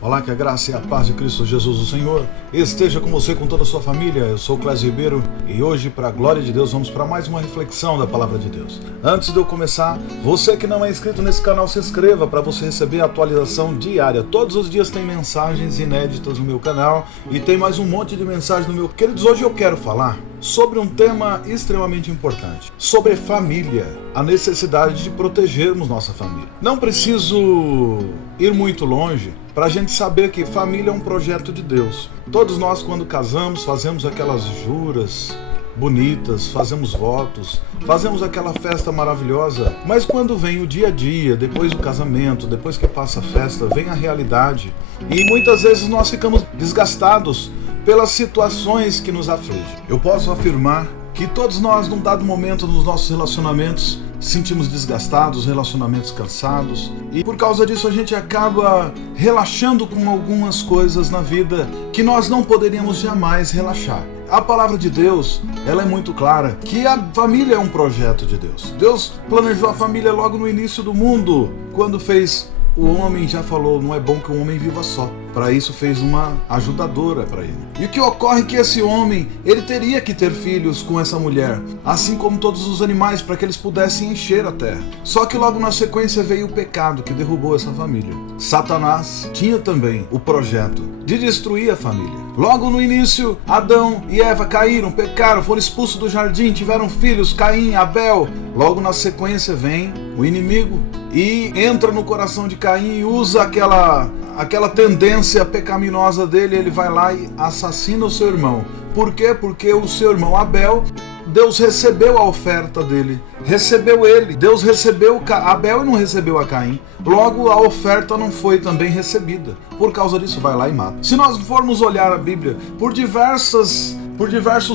Olá, que a graça e a paz de Cristo Jesus, o Senhor, esteja com você, com toda a sua família. Eu sou o Clésio Ribeiro e hoje, para a glória de Deus, vamos para mais uma reflexão da Palavra de Deus. Antes de eu começar, você que não é inscrito nesse canal, se inscreva para você receber a atualização diária. Todos os dias tem mensagens inéditas no meu canal e tem mais um monte de mensagens no meu... Queridos, hoje eu quero falar sobre um tema extremamente importante, sobre família, a necessidade de protegermos nossa família. Não preciso ir muito longe para a gente saber que família é um projeto de Deus. Todos nós, quando casamos, fazemos aquelas juras bonitas, fazemos votos, fazemos aquela festa maravilhosa, mas quando vem o dia a dia, depois do casamento, depois que passa a festa, vem a realidade e muitas vezes nós ficamos desgastados pelas situações que nos afligem. Eu posso afirmar que todos nós, num dado momento nos nossos relacionamentos, sentimos desgastados, relacionamentos cansados, e por causa disso a gente acaba relaxando com algumas coisas na vida que nós não poderíamos jamais relaxar. A palavra de Deus, ela é muito clara, que a família é um projeto de Deus. Deus planejou a família logo no início do mundo, quando fez o homem, já falou, não é bom que o homem viva só. Para isso fez uma ajudadora para ele. E o que ocorre é que esse homem, ele teria que ter filhos com essa mulher, assim como todos os animais, para que eles pudessem encher a terra. Só que logo na sequência veio o pecado que derrubou essa família. Satanás tinha também o projeto de destruir a família. Logo no início, Adão e Eva caíram, pecaram, foram expulsos do jardim, tiveram filhos, Caim, Abel. Logo na sequência vem o inimigo e entra no coração de Caim e usa aquela tendência pecaminosa dele. Ele vai lá e assassina o seu irmão. Por quê? Porque o seu irmão Abel, Deus recebeu a oferta dele, recebeu ele. Deus recebeu Abel e não recebeu a Caim. Logo, a oferta não foi também recebida. Por causa disso, vai lá e mata. Se nós formos olhar a Bíblia por diversos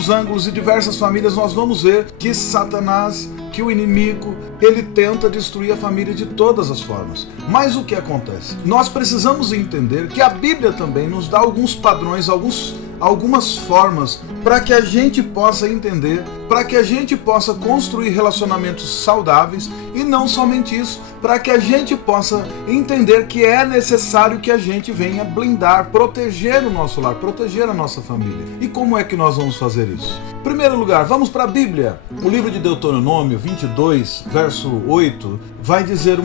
ângulos e diversas famílias, nós vamos ver que Satanás, que o inimigo, ele tenta destruir a família de todas as formas. Mas o que acontece? Nós precisamos entender que a Bíblia também nos dá alguns padrões, algumas formas para que a gente possa entender, para que a gente possa construir relacionamentos saudáveis e não somente isso, para que a gente possa entender que é necessário que a gente venha blindar, proteger o nosso lar, proteger a nossa família. E como é que nós vamos fazer isso? Em primeiro lugar, vamos para a Bíblia. O livro de Deuteronômio 22, verso 8, vai dizer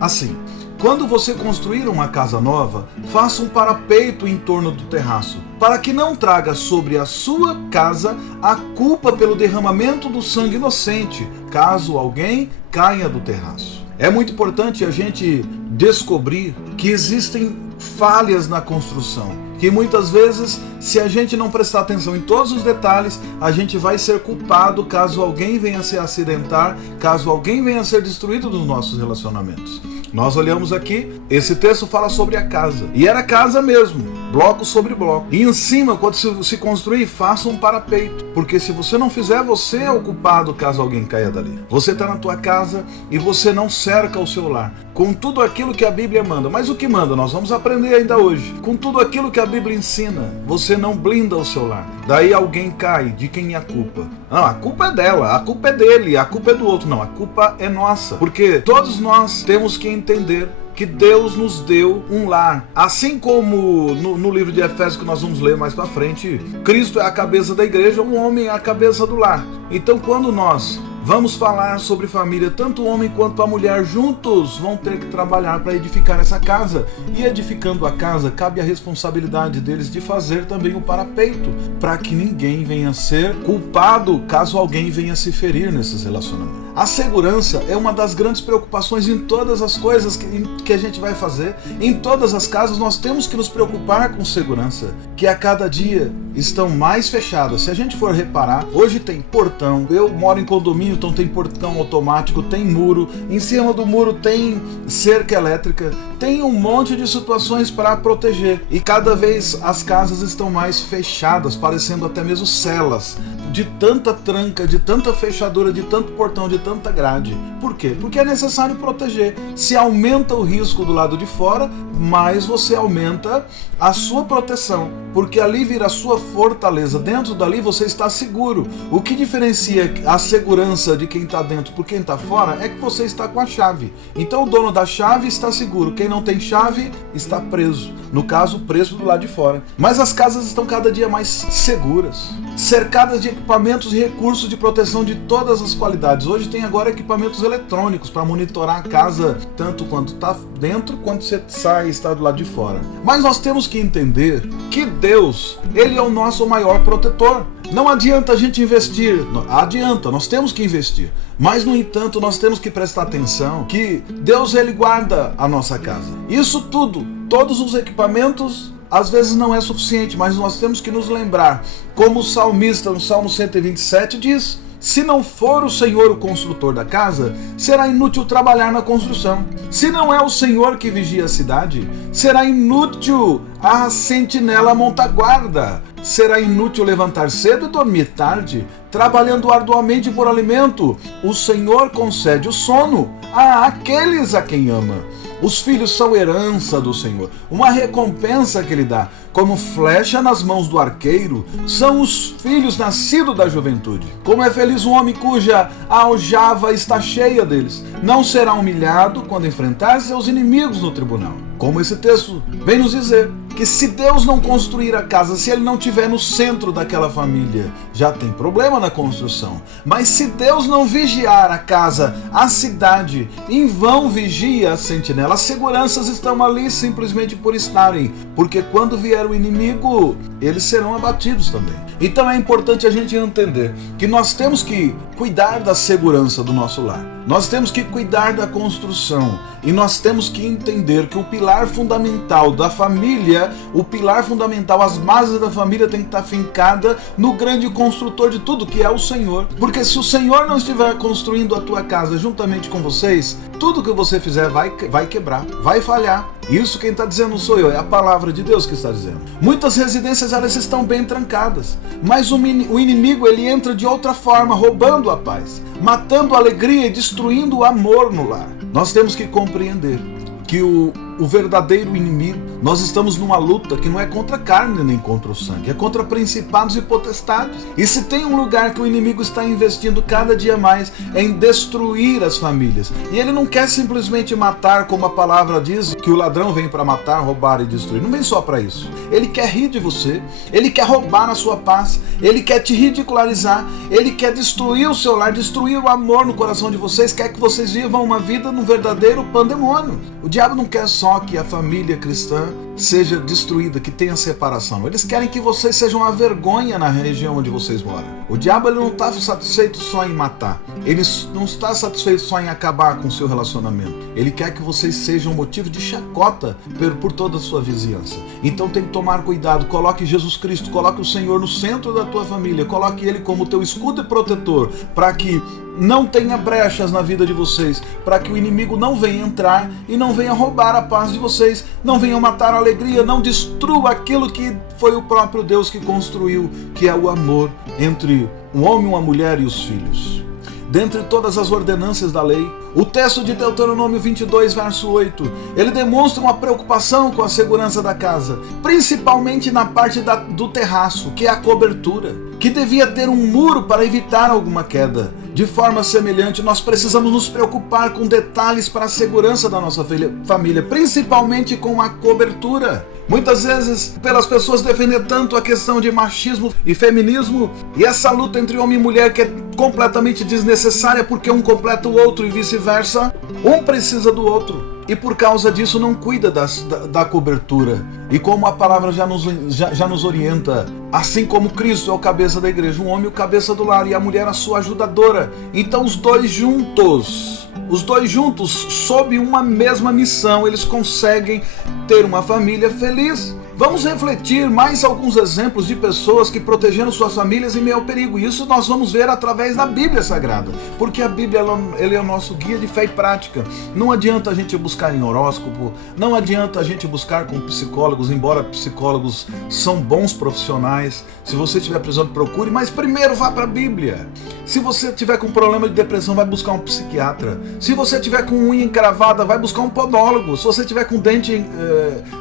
assim: quando você construir uma casa nova, faça um parapeito em torno do terraço, para que não traga sobre a sua casa a culpa pelo derramamento do sangue inocente, caso alguém caia do terraço. É muito importante a gente descobrir que existem falhas na construção, que muitas vezes, se a gente não prestar atenção em todos os detalhes, a gente vai ser culpado caso alguém venha se acidentar, caso alguém venha a ser destruído dos nossos relacionamentos. Nós olhamos aqui, esse texto fala sobre a casa, e era casa mesmo, bloco sobre bloco. E em cima, quando se construir, faça um parapeito, porque se você não fizer, você é o culpado caso alguém caia dali. Você está na tua casa e você não cerca o seu lar com tudo aquilo que a Bíblia manda. Mas o que manda? Nós vamos aprender ainda hoje. Com tudo aquilo que a Bíblia ensina, você não blinda o seu lar. Daí alguém cai, de quem é a culpa? Não, a culpa é dela, a culpa é dele, a culpa é do outro. Não, a culpa é nossa, porque todos nós temos que entender que Deus nos deu um lar. Assim como no livro de Efésios, que nós vamos ler mais para frente, Cristo é a cabeça da igreja, o homem é a cabeça do lar. Então, quando nós vamos falar sobre família, tanto o homem quanto a mulher juntos vão ter que trabalhar para edificar essa casa. E edificando a casa, cabe a responsabilidade deles de fazer também o parapeito, para que ninguém venha a ser culpado caso alguém venha a se ferir nesses relacionamentos. A segurança é uma das grandes preocupações em todas as coisas que a gente vai fazer. Em todas as casas nós temos que nos preocupar com segurança, que a cada dia estão mais fechadas. Se a gente for reparar, hoje tem portão. Eu moro em condomínio, então tem portão automático, tem muro. Em cima do muro tem cerca elétrica. Tem um monte de situações para proteger. E cada vez as casas estão mais fechadas, parecendo até mesmo celas. de tanta tranca, de tanta fechadura, de tanto portão, de tanta grade. Por quê? Porque é necessário proteger. Se aumenta o risco do lado de fora, mais você aumenta a sua proteção, porque ali vira a sua fortaleza. Dentro dali você está seguro. O que diferencia a segurança de quem está dentro por quem está fora é que você está com a chave. Então o dono da chave está seguro. Quem não tem chave está preso. No caso, preso do lado de fora. Mas as casas estão cada dia mais seguras, cercadas de equipamentos e recursos de proteção de todas as qualidades. Hoje tem agora equipamentos eletrônicos para monitorar a casa, tanto quanto está dentro, quanto você sai e está do lado de fora. Mas nós temos que entender que Deus, Ele é o nosso maior protetor. Não adianta a gente investir, adianta, nós temos que investir. Mas, no entanto, nós temos que prestar atenção que Deus, Ele guarda a nossa casa. Isso tudo, todos os equipamentos, às vezes não é suficiente, mas nós temos que nos lembrar, como o salmista no Salmo 127 diz: se não for o Senhor o construtor da casa, será inútil trabalhar na construção. Se não é o Senhor que vigia a cidade, será inútil a sentinela montar guarda. Será inútil levantar cedo e dormir tarde, trabalhando arduamente por alimento. O Senhor concede o sono àqueles a quem ama. Os filhos são herança do Senhor, uma recompensa que Ele dá. Como flecha nas mãos do arqueiro, são os filhos nascidos da juventude. Como é feliz um homem cuja aljava está cheia deles. Não será humilhado quando enfrentar seus inimigos no tribunal. Como esse texto vem nos dizer que se Deus não construir a casa, se Ele não estiver no centro daquela família, já tem problema na construção. Mas se Deus não vigiar a casa, a cidade, em vão vigia a sentinela. As seguranças estão ali simplesmente por estarem, porque quando vier o inimigo, eles serão abatidos também. Então é importante a gente entender que nós temos que cuidar da segurança do nosso lar. Nós temos que cuidar da construção e nós temos que entender que o pilar fundamental da família, o pilar fundamental, as bases da família tem que estar fincada no grande construtor de tudo, que é o Senhor. Porque se o Senhor não estiver construindo a tua casa juntamente com vocês, tudo que você fizer vai quebrar, vai falhar. Isso quem está dizendo não sou eu, é a palavra de Deus que está dizendo. Muitas residências elas estão bem trancadas, mas o inimigo ele entra de outra forma, roubando a paz, matando a alegria e destruindo o amor no lar. Nós temos que compreender que o verdadeiro inimigo, nós estamos numa luta que não é contra a carne nem contra o sangue, é contra principados e potestades. E se tem um lugar que o inimigo está investindo cada dia mais é em destruir as famílias. E ele não quer simplesmente matar, como a palavra diz, que o ladrão vem para matar, roubar e destruir. Não vem só para isso. Ele quer rir de você, ele quer roubar a sua paz, ele quer te ridicularizar, ele quer destruir o seu lar, destruir o amor no coração de vocês, quer que vocês vivam uma vida no verdadeiro pandemônio. O diabo não quer só que a família cristã seja destruída, que tenha separação. Eles querem que vocês sejam uma vergonha na região onde vocês moram. O diabo ele não está satisfeito só em matar. Ele não está satisfeito só em acabar com o seu relacionamento. Ele quer que vocês sejam motivo de chacota por toda a sua vizinhança. Então tem que tomar cuidado. Coloque Jesus Cristo, coloque o Senhor no centro da tua família. Coloque Ele como teu escudo e protetor, para que não tenha brechas na vida de vocês, para que o inimigo não venha entrar e não venha roubar a paz de vocês, não venha matar a alegria, não destrua aquilo que foi o próprio Deus que construiu, que é o amor entre um homem, uma mulher e os filhos. Dentre todas as ordenanças da lei, o texto de Deuteronômio 22, verso 8, ele demonstra uma preocupação com a segurança da casa, principalmente na parte do terraço, que é a cobertura, que devia ter um muro para evitar alguma queda. De forma semelhante, nós precisamos nos preocupar com detalhes para a segurança da nossa família, principalmente com a cobertura. Muitas vezes, pelas pessoas defender tanto a questão de machismo e feminismo, e essa luta entre homem e mulher que é completamente desnecessária porque um completa o outro e vice-versa, um precisa do outro. E por causa disso não cuida da cobertura. E como a palavra já nos orienta, assim como Cristo é o cabeça da igreja, um homem o cabeça do lar e a mulher a sua ajudadora. Então os dois juntos, os dois juntos, sob uma mesma missão, eles conseguem ter uma família feliz. Vamos refletir mais alguns exemplos de pessoas que protegeram suas famílias em meio ao perigo. E isso nós vamos ver através da Bíblia Sagrada. Porque a Bíblia ele é o nosso guia de fé e prática. Não adianta a gente buscar em horóscopo, não adianta a gente buscar com psicólogos, embora psicólogos são bons profissionais. Se você estiver precisando, procure, mas primeiro vá para a Bíblia. Se você tiver com problema de depressão, vai buscar um psiquiatra. Se você tiver com unha encravada, vai buscar um podólogo. Se você tiver com dente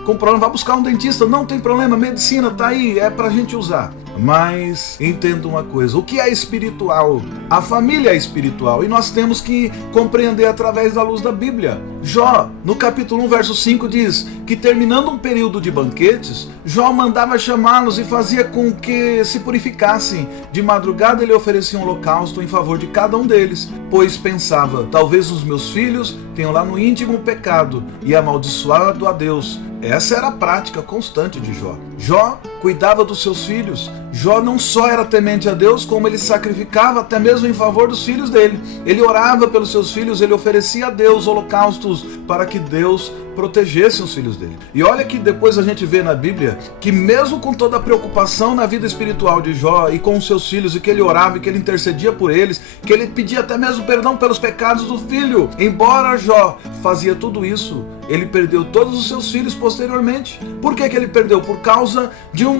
com problema, vai buscar um dentista. Não tem problema, medicina está aí, é pra gente usar. Mas entenda uma coisa, o que é espiritual? A família é espiritual e nós temos que compreender através da luz da Bíblia. Jó, no capítulo 1, verso 5 diz que terminando um período de banquetes, Jó mandava chamá-los e fazia com que se purificassem. De madrugada ele oferecia um holocausto em favor de cada um deles, pois pensava, talvez os meus filhos tenham lá no íntimo pecado e amaldiçoado a Deus. Essa era a prática constante de Jó. Jó cuidava dos seus filhos. Jó não só era temente a Deus, como ele sacrificava até mesmo em favor dos filhos dele. Ele orava pelos seus filhos, ele oferecia a Deus holocaustos para que Deus protegesse os filhos dele. E olha que depois a gente vê na Bíblia que mesmo com toda a preocupação na vida espiritual de Jó e com os seus filhos, e que ele orava e que ele intercedia por eles, que ele pedia até mesmo perdão pelos pecados do filho, embora Jó fazia tudo isso, ele perdeu todos os seus filhos posteriormente. Por que ele perdeu? Por causa de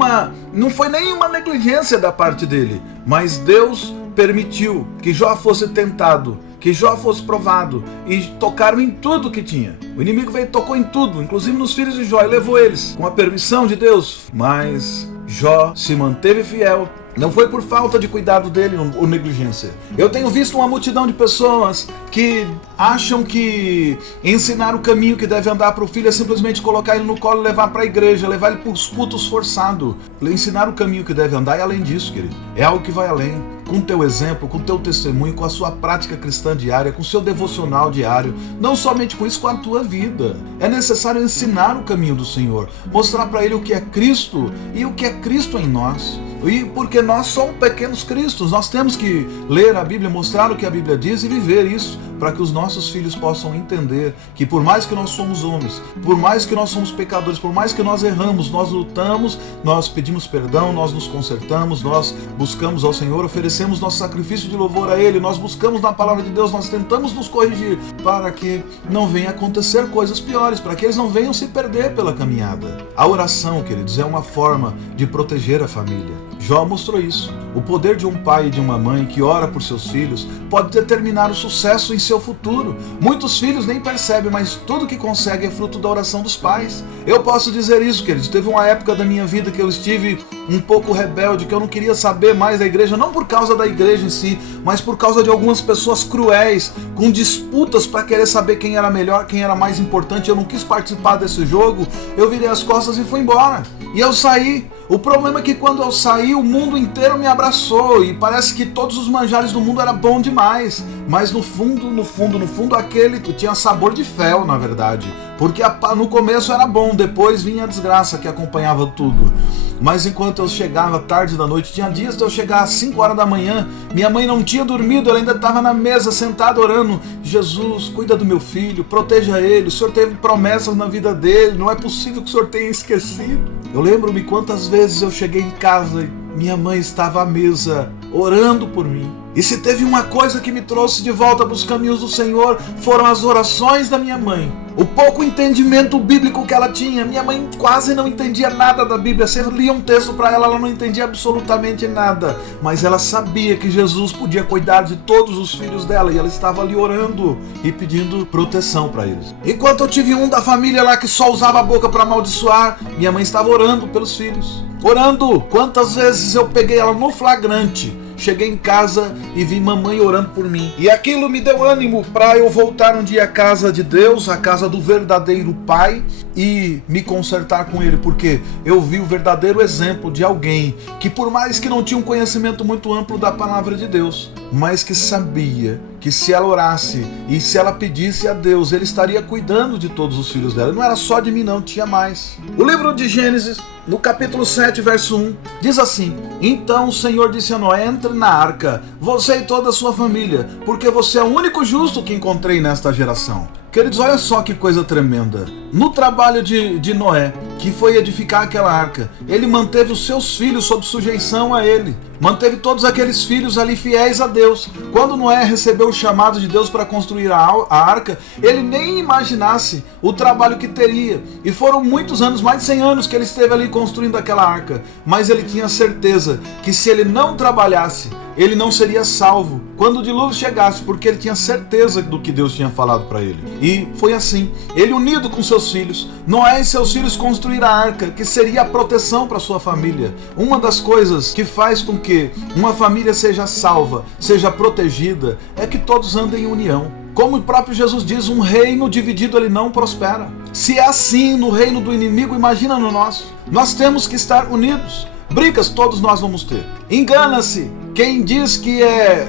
não foi nenhuma negligência da parte dele, mas Deus permitiu que Jó fosse tentado, que Jó fosse provado, e tocaram em tudo que tinha. O inimigo veio e tocou em tudo, inclusive nos filhos de Jó, e levou eles, com a permissão de Deus. Mas Jó se manteve fiel. Não foi por falta de cuidado dele ou negligência. Eu tenho visto uma multidão de pessoas que acham que ensinar o caminho que deve andar para o filho é simplesmente colocar ele no colo e levar para a igreja, levar ele para os cultos forçado. Ensinar o caminho que deve andar é além disso, querido. É algo que vai além. Com o teu exemplo, com o teu testemunho, com a sua prática cristã diária, com o seu devocional diário, não somente com isso, com a tua vida. É necessário ensinar o caminho do Senhor, mostrar para ele o que é Cristo e o que é Cristo em nós. E porque nós somos pequenos cristos, nós temos que ler a Bíblia, mostrar o que a Bíblia diz e viver isso, para que os nossos filhos possam entender que por mais que nós somos homens, por mais que nós somos pecadores, por mais que nós erramos, nós lutamos, nós pedimos perdão, nós nos consertamos, nós buscamos ao Senhor, oferecemos nosso sacrifício de louvor a Ele, nós buscamos na palavra de Deus, nós tentamos nos corrigir, para que não venha acontecer coisas piores, para que eles não venham se perder pela caminhada. A oração, queridos, é uma forma de proteger a família. Jó mostrou isso. O poder de um pai e de uma mãe que ora por seus filhos pode determinar o sucesso em seu futuro. Muitos filhos nem percebem, mas tudo que conseguem é fruto da oração dos pais. Eu posso dizer isso, queridos. Teve uma época da minha vida que eu estive um pouco rebelde, que eu não queria saber mais da igreja, não por causa da igreja em si, mas por causa de algumas pessoas cruéis, com disputas para querer saber quem era melhor, quem era mais importante. Eu não quis participar desse jogo, eu virei as costas e fui embora. E eu saí. O problema é que quando eu saí, o mundo inteiro me abraçou e parece que todos os manjares do mundo era bom demais. Mas no fundo, aquele tinha sabor de fel, na verdade. Porque no começo era bom, depois vinha a desgraça que acompanhava tudo. Mas enquanto eu chegava tarde da noite, tinha dias de eu chegar às 5 horas da manhã, minha mãe não tinha dormido, ela ainda estava na mesa, sentada orando. Jesus, cuida do meu filho, proteja ele, o Senhor teve promessas na vida dele, não é possível que o Senhor tenha esquecido. Eu lembro-me quantas vezes eu cheguei em casa e minha mãe estava à mesa orando por mim. E se teve uma coisa que me trouxe de volta para os caminhos do Senhor, foram as orações da minha mãe. O pouco entendimento bíblico que ela tinha. Minha mãe quase não entendia nada da Bíblia. Você lia um texto para ela, ela não entendia absolutamente nada. Mas ela sabia que Jesus podia cuidar de todos os filhos dela. E ela estava ali orando e pedindo proteção para eles. Enquanto eu tive um da família lá que só usava a boca para amaldiçoar, minha mãe estava orando pelos filhos. Orando! Quantas vezes eu peguei ela no flagrante. Cheguei em casa e vi mamãe orando por mim. E aquilo me deu ânimo para eu voltar um dia à casa de Deus, à casa do verdadeiro Pai, e me consertar com Ele, porque eu vi o verdadeiro exemplo de alguém que, por mais que não tinha um conhecimento muito amplo da palavra de Deus, mas que sabia que se ela orasse e se ela pedisse a Deus, ele estaria cuidando de todos os filhos dela. Não era só de mim não, tinha mais. O livro de Gênesis, no capítulo 7, verso 1, diz assim: Então o Senhor disse a Noé: entre na arca, você e toda a sua família, porque você é o único justo que encontrei nesta geração. Queridos, olha só que coisa tremenda. No trabalho de Noé, que foi edificar aquela arca, ele manteve os seus filhos sob sujeição a ele. Manteve todos aqueles filhos ali fiéis a Deus. Quando Noé recebeu o chamado de Deus para construir a arca, ele nem imaginasse o trabalho que teria. E foram muitos anos, mais de 100 anos que ele esteve ali construindo aquela arca. Mas ele tinha certeza que se ele não trabalhasse, ele não seria salvo quando o dilúvio chegasse, porque ele tinha certeza do que Deus tinha falado para ele. E foi assim, ele unido com seus filhos, Noé e seus filhos construíram a arca, que seria a proteção para sua família. Uma das coisas que faz com que uma família seja salva, seja protegida, é que todos andem em união. Como o próprio Jesus diz, um reino dividido ele não prospera. Se é assim no reino do inimigo, imagina no nosso. Nós temos que estar unidos. Brigas todos nós vamos ter. Engana-se quem diz que é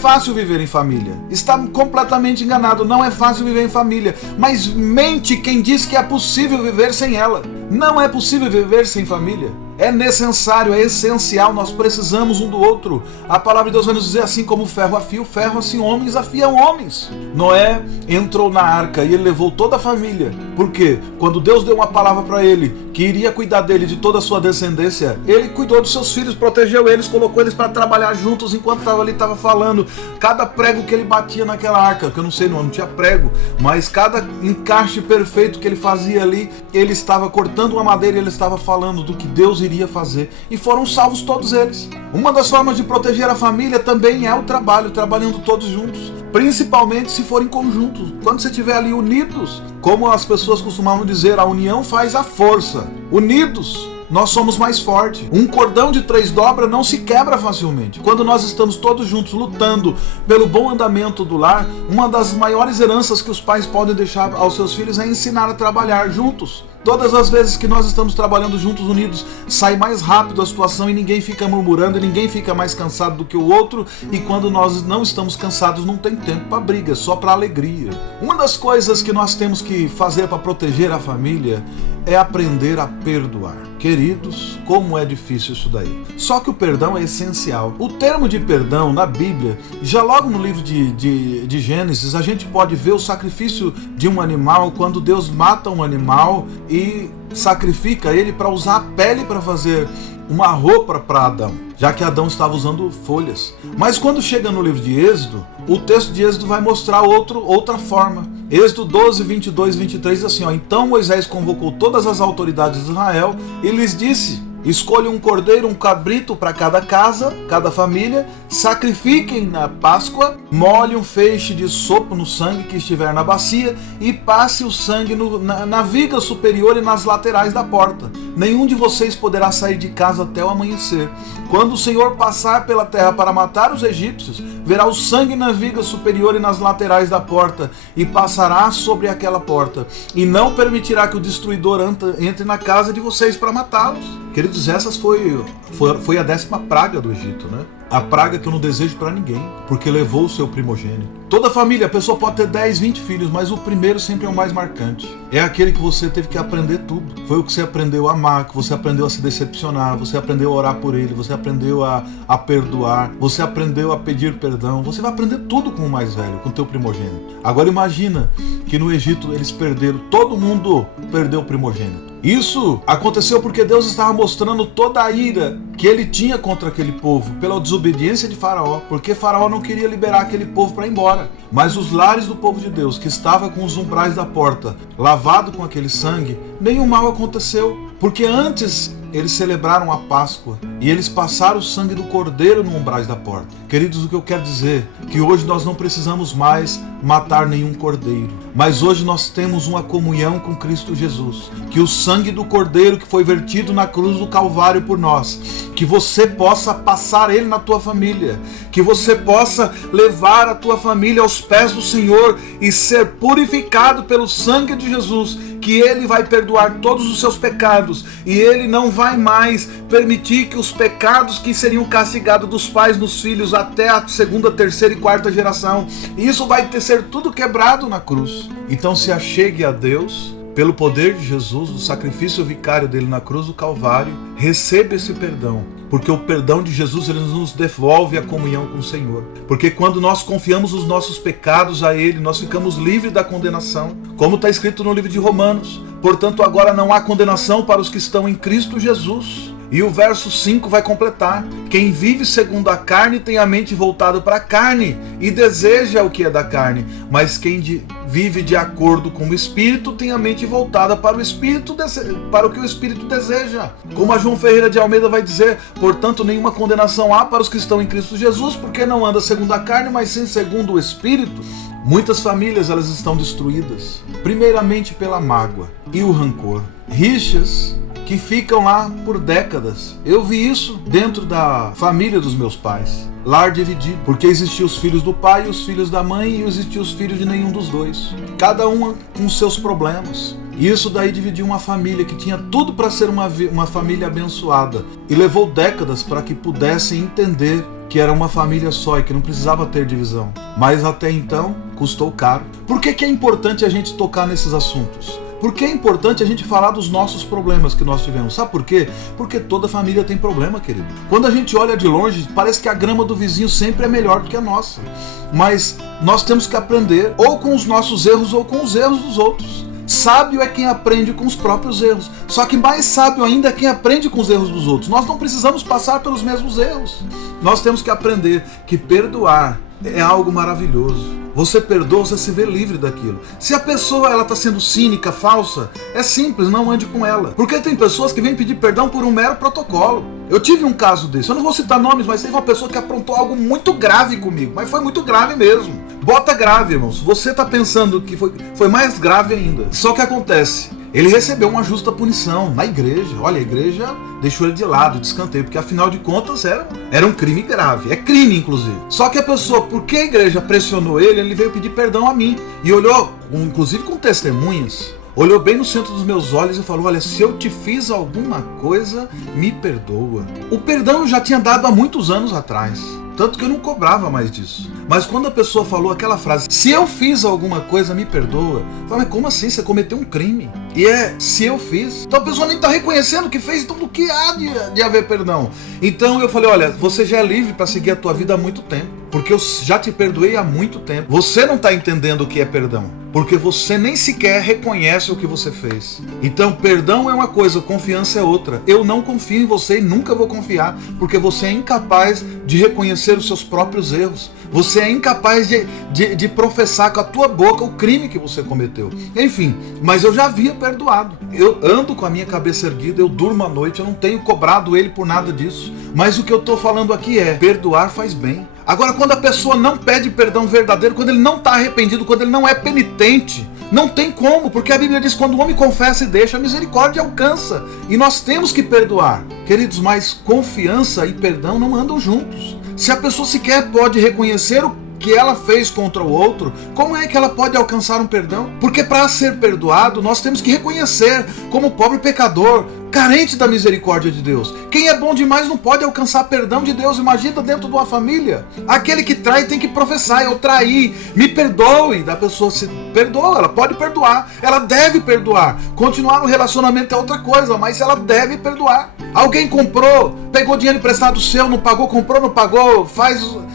fácil viver em família. Está completamente enganado. Não é fácil viver em família. Mas mente quem diz que é possível viver sem ela. Não é possível viver sem família. É necessário, é essencial, nós precisamos um do outro. A palavra de Deus vai nos dizer: assim como o ferro afia o ferro, assim homens afiam homens. Noé entrou na arca e ele levou toda a família. Por quê? Quando Deus deu uma palavra para ele, que iria cuidar dele, de toda a sua descendência, ele cuidou dos seus filhos, protegeu eles, colocou eles para trabalhar juntos enquanto estava falando. Cada prego que ele batia naquela arca, que eu não sei, não tinha prego, mas cada encaixe perfeito que ele fazia ali, ele estava cortando uma madeira e ele estava falando do que Deus iria fazer, e foram salvos todos eles. Uma das formas de proteger a família também é o trabalho, trabalhando todos juntos, principalmente se forem conjuntos. Quando você estiver ali unidos, como as pessoas costumavam dizer, a união faz a força. Unidos, nós somos mais fortes. Um cordão de 3 dobras não se quebra facilmente. Quando nós estamos todos juntos lutando pelo bom andamento do lar, uma das maiores heranças que os pais podem deixar aos seus filhos é ensinar a trabalhar juntos. Todas as vezes que nós estamos trabalhando juntos, unidos, sai mais rápido a situação e ninguém fica murmurando, e ninguém fica mais cansado do que o outro. E quando nós não estamos cansados, não tem tempo para briga, só para alegria. Uma das coisas que nós temos que fazer para proteger a família é aprender a perdoar. Queridos, como é difícil isso daí. Só que o perdão é essencial. O termo de perdão na Bíblia, já logo no livro de Gênesis, a gente pode ver o sacrifício de um animal, quando Deus mata um animal e sacrifica ele para usar a pele para fazer uma roupa para Adão, já que Adão estava usando folhas. Mas quando chega no livro de Êxodo, o texto de Êxodo vai mostrar outra forma. Êxodo 12, 22, 23 diz assim: Então Moisés convocou todas as autoridades de Israel e lhes disse: escolham um cordeiro, um cabrito para cada casa, cada família, sacrifiquem na Páscoa, molhe um feixe de sopo no sangue que estiver na bacia e passe o sangue na viga superior e nas laterais da porta. Nenhum de vocês poderá sair de casa até o amanhecer. Quando o Senhor passar pela terra para matar os egípcios, verá o sangue na viga superior e nas laterais da porta, e passará sobre aquela porta, e não permitirá que o destruidor entre na casa de vocês para matá-los. Queridos, essas foi a 10ª praga do Egito, né? A praga que eu não desejo para ninguém, porque levou o seu primogênito. Toda família, a pessoa pode ter 10, 20 filhos, mas o primeiro sempre é o mais marcante. É aquele que você teve que aprender tudo. Foi o que você aprendeu a amar, que você aprendeu a se decepcionar, você aprendeu a orar por ele, você aprendeu a perdoar, você aprendeu a pedir perdão. Você vai aprender tudo com o mais velho, com o teu primogênito. Agora imagina que no Egito eles perderam, todo mundo perdeu o primogênito. Isso aconteceu porque Deus estava mostrando toda a ira que ele tinha contra aquele povo, pela desobediência de Faraó, porque Faraó não queria liberar aquele povo para ir embora. Mas os lares do povo de Deus, que estava com os umbrais da porta lavado com aquele sangue, nenhum mal aconteceu, porque antes eles celebraram a Páscoa e eles passaram o sangue do cordeiro no umbrais da porta. Queridos, o que eu quero dizer é que hoje nós não precisamos mais matar nenhum cordeiro, mas hoje nós temos uma comunhão com Cristo Jesus, que o sangue do cordeiro que foi vertido na cruz do Calvário por nós, que você possa passar ele na tua família, que você possa levar a tua família aos pés do Senhor e ser purificado pelo sangue de Jesus, que ele vai perdoar todos os seus pecados e ele não vai mais permitir que os pecados que seriam castigados dos pais nos filhos até a segunda, terceira e quarta geração. E isso vai ser tudo quebrado na cruz. Então se achegue a Deus pelo poder de Jesus, o sacrifício vicário dele na cruz do Calvário. Receba esse perdão, porque o perdão de Jesus ele nos devolve a comunhão com o Senhor. Porque quando nós confiamos os nossos pecados a Ele, nós ficamos livres da condenação, como está escrito no livro de Romanos. Portanto, agora não há condenação para os que estão em Cristo Jesus. E o verso 5 vai completar: quem vive segundo a carne tem a mente voltada para a carne e deseja o que é da carne, mas quem vive de acordo com o Espírito tem a mente voltada para o Espírito, para o que o Espírito deseja. Como a João Ferreira de Almeida vai dizer: portanto nenhuma condenação há para os que estão em Cristo Jesus, porque não anda segundo a carne, mas sim segundo o Espírito. Muitas famílias elas estão destruídas, primeiramente pela mágoa e o rancor. Rixas que ficam lá por décadas. Eu vi isso dentro da família dos meus pais. Lar dividido, porque existiam os filhos do pai e os filhos da mãe, e existiam os filhos de nenhum dos dois. Cada um com seus problemas. E isso daí dividiu uma família que tinha tudo para ser uma família abençoada. E levou décadas para que pudessem entender que era uma família só e que não precisava ter divisão. Mas até então, custou caro. Por que é importante a gente tocar nesses assuntos? Porque é importante a gente falar dos nossos problemas que nós tivemos. Sabe por quê? Porque toda família tem problema, querido. Quando a gente olha de longe, parece que a grama do vizinho sempre é melhor do que a nossa. Mas nós temos que aprender ou com os nossos erros ou com os erros dos outros. Sábio é quem aprende com os próprios erros. Só que mais sábio ainda é quem aprende com os erros dos outros. Nós não precisamos passar pelos mesmos erros. Nós temos que aprender que perdoar é algo maravilhoso. Você perdoa, você se vê livre daquilo. Se a pessoa está sendo cínica, falsa, é simples, não ande com ela. Porque tem pessoas que vêm pedir perdão por um mero protocolo. Eu tive um caso desse, eu não vou citar nomes, mas teve uma pessoa que aprontou algo muito grave comigo. Mas foi muito grave mesmo. Bota grave, irmãos. Você está pensando que foi mais grave ainda. Só que acontece, ele recebeu uma justa punição na igreja. Olha, a igreja deixou ele de lado, de escanteio, porque afinal de contas era um crime grave. É crime, inclusive. Só que a pessoa, porque a igreja pressionou ele veio pedir perdão a mim. E olhou, inclusive com testemunhas, olhou bem no centro dos meus olhos e falou: olha, se eu te fiz alguma coisa, me perdoa. O perdão eu já tinha dado há muitos anos atrás. Tanto que eu não cobrava mais disso. Mas quando a pessoa falou aquela frase, se eu fiz alguma coisa, me perdoa. Eu falei: mas como assim? Você cometeu um crime. E se eu fiz. Então a pessoa nem está reconhecendo que fez, então do que há de haver perdão? Então eu falei: olha, você já é livre para seguir a tua vida há muito tempo. Porque eu já te perdoei há muito tempo. Você não está entendendo o que é perdão. Porque você nem sequer reconhece o que você fez. Então perdão é uma coisa, confiança é outra. Eu não confio em você e nunca vou confiar, porque você é incapaz de reconhecer os seus próprios erros. Você é incapaz de professar com a tua boca o crime que você cometeu. Enfim, mas eu já havia perdoado. Eu ando com a minha cabeça erguida, eu durmo à noite, eu não tenho cobrado ele por nada disso. Mas o que eu estou falando aqui é: perdoar faz bem. Agora, quando a pessoa não pede perdão verdadeiro, quando ele não está arrependido, quando ele não é penitente, não tem como, porque a Bíblia diz: quando o homem confessa e deixa, a misericórdia alcança. E nós temos que perdoar. Queridos, mas confiança e perdão não andam juntos. Se a pessoa sequer pode reconhecer o que ela fez contra o outro, como é que ela pode alcançar um perdão? Porque para ser perdoado, nós temos que reconhecer como pobre pecador, carente da misericórdia de Deus. Quem é bom demais não pode alcançar perdão de Deus. Imagina dentro de uma família. Aquele que trai tem que professar: eu traí, me perdoe. Da pessoa se perdoa, ela pode perdoar, ela deve perdoar. Continuar no relacionamento é outra coisa, mas ela deve perdoar. Alguém pegou dinheiro emprestado seu, não pagou, comprou, não pagou,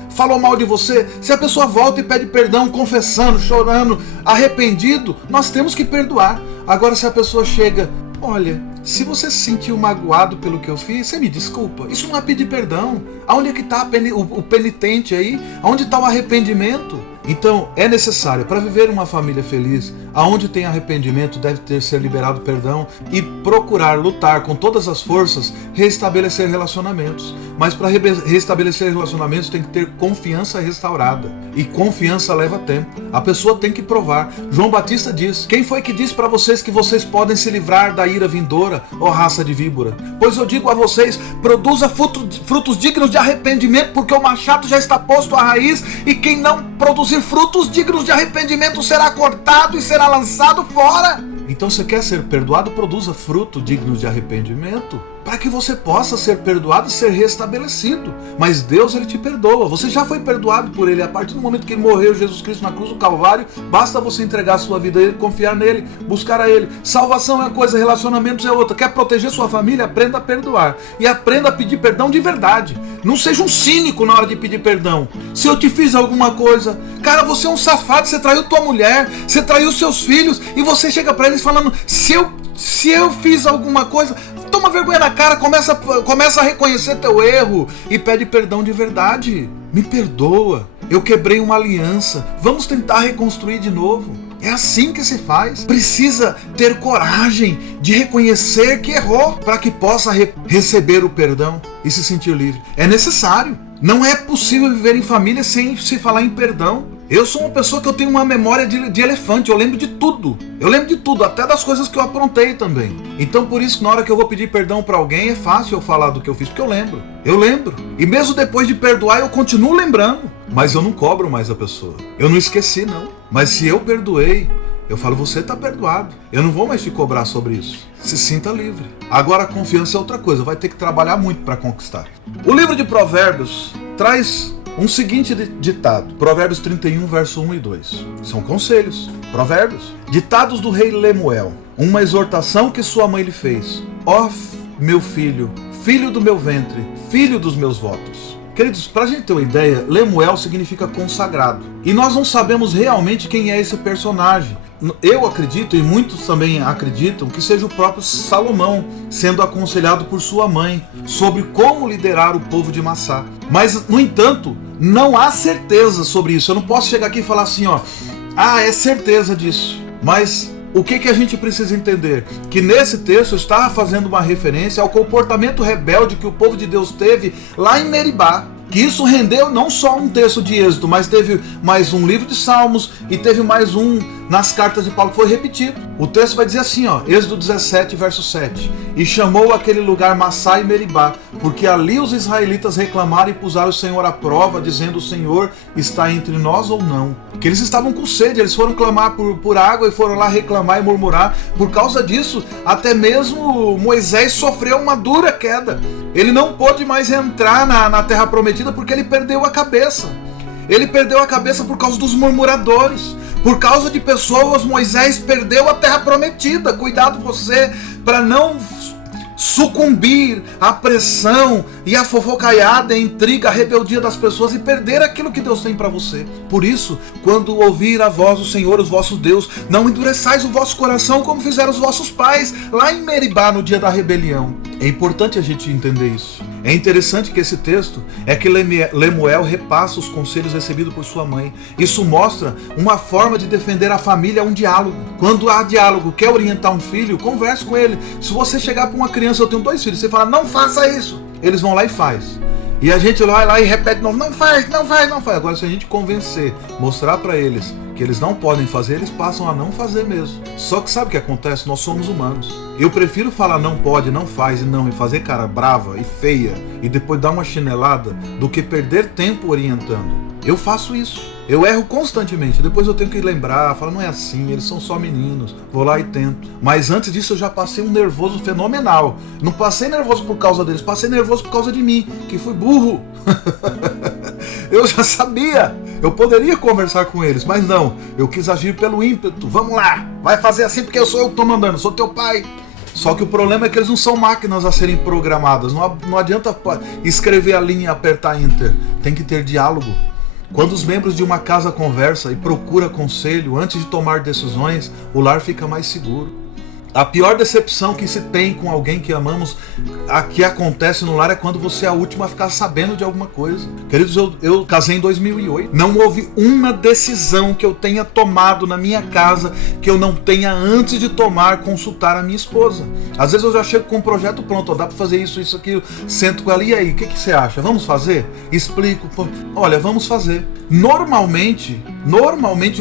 falou mal de você. Se a pessoa volta e pede perdão, confessando, chorando, arrependido, nós temos que perdoar. Agora, se a pessoa chega: olha, se você se sentiu magoado pelo que eu fiz, você me desculpa. Isso não é pedir perdão. Aonde é que está o penitente aí? Aonde está o arrependimento? Então, é necessário, para viver uma família feliz, aonde tem arrependimento, deve ser liberado perdão e procurar lutar com todas as forças, restabelecer relacionamentos. Mas para restabelecer relacionamentos tem que ter confiança restaurada. E confiança leva tempo. A pessoa tem que provar. João Batista diz: quem foi que disse para vocês que vocês podem se livrar da ira vindoura, ó raça de víbora? Pois eu digo a vocês: produza frutos dignos de arrependimento, porque o machado já está posto à raiz, e quem não produzir frutos dignos de arrependimento será cortado e será lançado fora. Então, você quer ser perdoado? Produza fruto digno de arrependimento. para que você possa ser perdoado e ser restabelecido. Mas Deus, Ele te perdoa. Você já foi perdoado por Ele. A partir do momento que Ele morreu, Jesus Cristo, na cruz do Calvário, basta você entregar a sua vida a Ele, confiar nele, buscar a Ele. Salvação é uma coisa, relacionamentos é outra. Quer proteger sua família? Aprenda a perdoar. E aprenda a pedir perdão de verdade. Não seja um cínico na hora de pedir perdão. Se eu te fiz alguma coisa, cara, você é um safado, você traiu tua mulher, você traiu seus filhos, e você chega para eles falando, se eu fiz alguma coisa, toma vergonha na cara, começa a reconhecer teu erro e pede perdão de verdade. Me perdoa, eu quebrei uma aliança, vamos tentar reconstruir de novo. É assim que se faz. Precisa ter coragem de reconhecer que errou para que possa receber o perdão e se sentir livre. É necessário. Não é possível viver em família sem se falar em perdão. Eu sou uma pessoa que eu tenho uma memória de elefante, eu lembro de tudo. Eu lembro de tudo, até das coisas que eu aprontei também. Então por isso que na hora que eu vou pedir perdão para alguém, é fácil eu falar do que eu fiz, porque eu lembro. Eu lembro. E mesmo depois de perdoar, eu continuo lembrando. Mas eu não cobro mais a pessoa. Eu não esqueci, não. Mas se eu perdoei, eu falo, você está perdoado. Eu não vou mais te cobrar sobre isso. Se sinta livre. Agora a confiança é outra coisa, vai ter que trabalhar muito para conquistar. O livro de Provérbios traz um seguinte ditado. Provérbios 31, verso 1 e 2. São conselhos. Provérbios. Ditados do rei Lemuel. Uma exortação que sua mãe lhe fez. Ó meu filho, filho do meu ventre, filho dos meus votos. Queridos, para a gente ter uma ideia, Lemuel significa consagrado. E nós não sabemos realmente quem é esse personagem. Eu acredito, e muitos também acreditam, que seja o próprio Salomão sendo aconselhado por sua mãe sobre como liderar o povo de Massá. Mas, no entanto, não há certeza sobre isso. Eu não posso chegar aqui e falar assim, é certeza disso. Mas o que a gente precisa entender? Que nesse texto está fazendo uma referência ao comportamento rebelde que o povo de Deus teve lá em Meribá. Que isso rendeu não só um texto de Êxodo, mas teve mais um livro de Salmos e teve mais um nas cartas de Paulo que foi repetido. O texto vai dizer assim, Êxodo 17, verso 7. E chamou aquele lugar Massá e Meribá, porque ali os israelitas reclamaram e puseram o Senhor à prova, dizendo, o Senhor está entre nós ou não? Que eles estavam com sede, eles foram clamar por água e foram lá reclamar e murmurar. Por causa disso, até mesmo Moisés sofreu uma dura queda. Ele não pôde mais entrar na terra prometida porque ele perdeu a cabeça. Ele perdeu a cabeça por causa dos murmuradores. Por causa de pessoas, Moisés perdeu a terra prometida. Cuidado você para não sucumbir à pressão e à fofocaiada, à intriga, à rebeldia das pessoas e perder aquilo que Deus tem para você. Por isso, quando ouvir a voz do Senhor, os vossos Deus, não endureçais o vosso coração como fizeram os vossos pais lá em Meribá no dia da rebelião. É importante a gente entender isso. É interessante que esse texto é que Lemuel repassa os conselhos recebidos por sua mãe. Isso mostra uma forma de defender a família, um diálogo. Quando há diálogo, quer orientar um filho, converse com ele. Se você chegar para uma criança, eu tenho 2 filhos, você fala, não faça isso. Eles vão lá e faz. E a gente vai lá e repete, não faz. Agora se a gente convencer, mostrar para eles que eles não podem fazer, eles passam a não fazer mesmo. Só que sabe o que acontece? Nós somos humanos. Eu prefiro falar não pode, não faz e fazer cara brava e feia e depois dar uma chinelada do que perder tempo orientando. Eu faço isso. Eu erro constantemente. Depois eu tenho que lembrar, falar, não é assim, eles são só meninos. Vou lá e tento. Mas antes disso eu já passei um nervoso fenomenal. Não passei nervoso por causa deles, passei nervoso por causa de mim, que fui burro. Eu já sabia. Eu poderia conversar com eles, mas não. Eu quis agir pelo ímpeto. Vamos lá, vai fazer assim porque eu sou eu que estou mandando, sou teu pai. Só que o problema é que eles não são máquinas a serem programadas. Não adianta escrever a linha e apertar Enter. Tem que ter diálogo. Quando os membros de uma casa conversam e procuram conselho antes de tomar decisões, o lar fica mais seguro. A pior decepção que se tem com alguém que amamos, a que acontece no lar, é quando você é a última a ficar sabendo de alguma coisa. Queridos, eu casei em 2008. Não houve uma decisão que eu tenha tomado na minha casa que eu não tenha, antes de tomar, consultar a minha esposa. Às vezes eu já chego com um projeto pronto, dá para fazer isso, aquilo. Sento com ela, e aí, o que você acha? Vamos fazer? Explico. Olha, vamos fazer. Normalmente,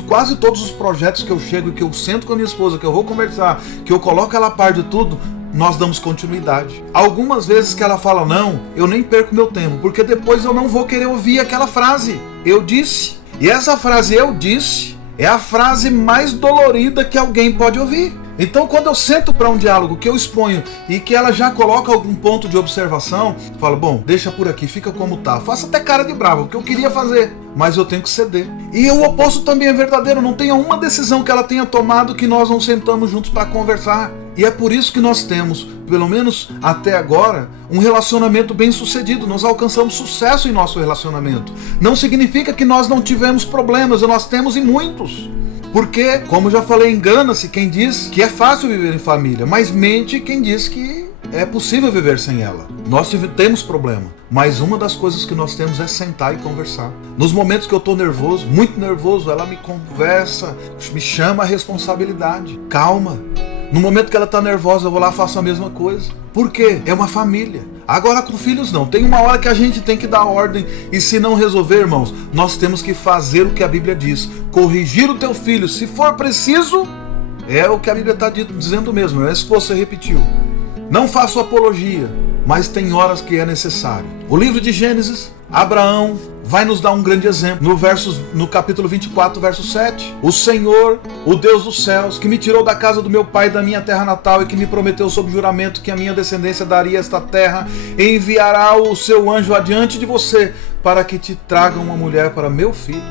quase todos os projetos que eu chego e que eu sento com a minha esposa, que eu vou conversar, que eu coloco ela a par de tudo, nós damos continuidade. Algumas vezes que ela fala não, eu nem perco meu tempo, porque depois eu não vou querer ouvir aquela frase. Eu disse. E essa frase, eu disse, é a frase mais dolorida que alguém pode ouvir. Então, quando eu sento para um diálogo, que eu exponho e que ela já coloca algum ponto de observação, eu falo, bom, deixa por aqui, fica como tá. Faça até cara de bravo, porque eu queria fazer, mas eu tenho que ceder. E o oposto também é verdadeiro, não tenha uma decisão que ela tenha tomado que nós não sentamos juntos para conversar. E é por isso que nós temos, pelo menos até agora, um relacionamento bem sucedido. Nós alcançamos sucesso em nosso relacionamento. Não significa que nós não tivemos problemas, nós temos e muitos. Porque, como já falei, engana-se quem diz que é fácil viver em família, mas mente quem diz que é possível viver sem ela. Nós temos problema, mas uma das coisas que nós temos é sentar e conversar. Nos momentos que eu estou nervoso, muito nervoso, ela me conversa, me chama a responsabilidade. Calma. No momento que ela está nervosa, eu vou lá e faço a mesma coisa. Por quê? É uma família. Agora com filhos não. Tem uma hora que a gente tem que dar ordem. E se não resolver, irmãos, nós temos que fazer o que a Bíblia diz. Corrigir o teu filho. Se for preciso, é o que a Bíblia está dizendo mesmo. É isso que você repetiu. Não faço apologia, mas tem horas que é necessário. O livro de Gênesis, Abraão vai nos dar um grande exemplo. No capítulo 24, verso 7. O Senhor, o Deus dos céus, que me tirou da casa do meu pai e da minha terra natal e que me prometeu sob juramento que a minha descendência daria esta terra, enviará o seu anjo adiante de você para que te traga uma mulher para meu filho.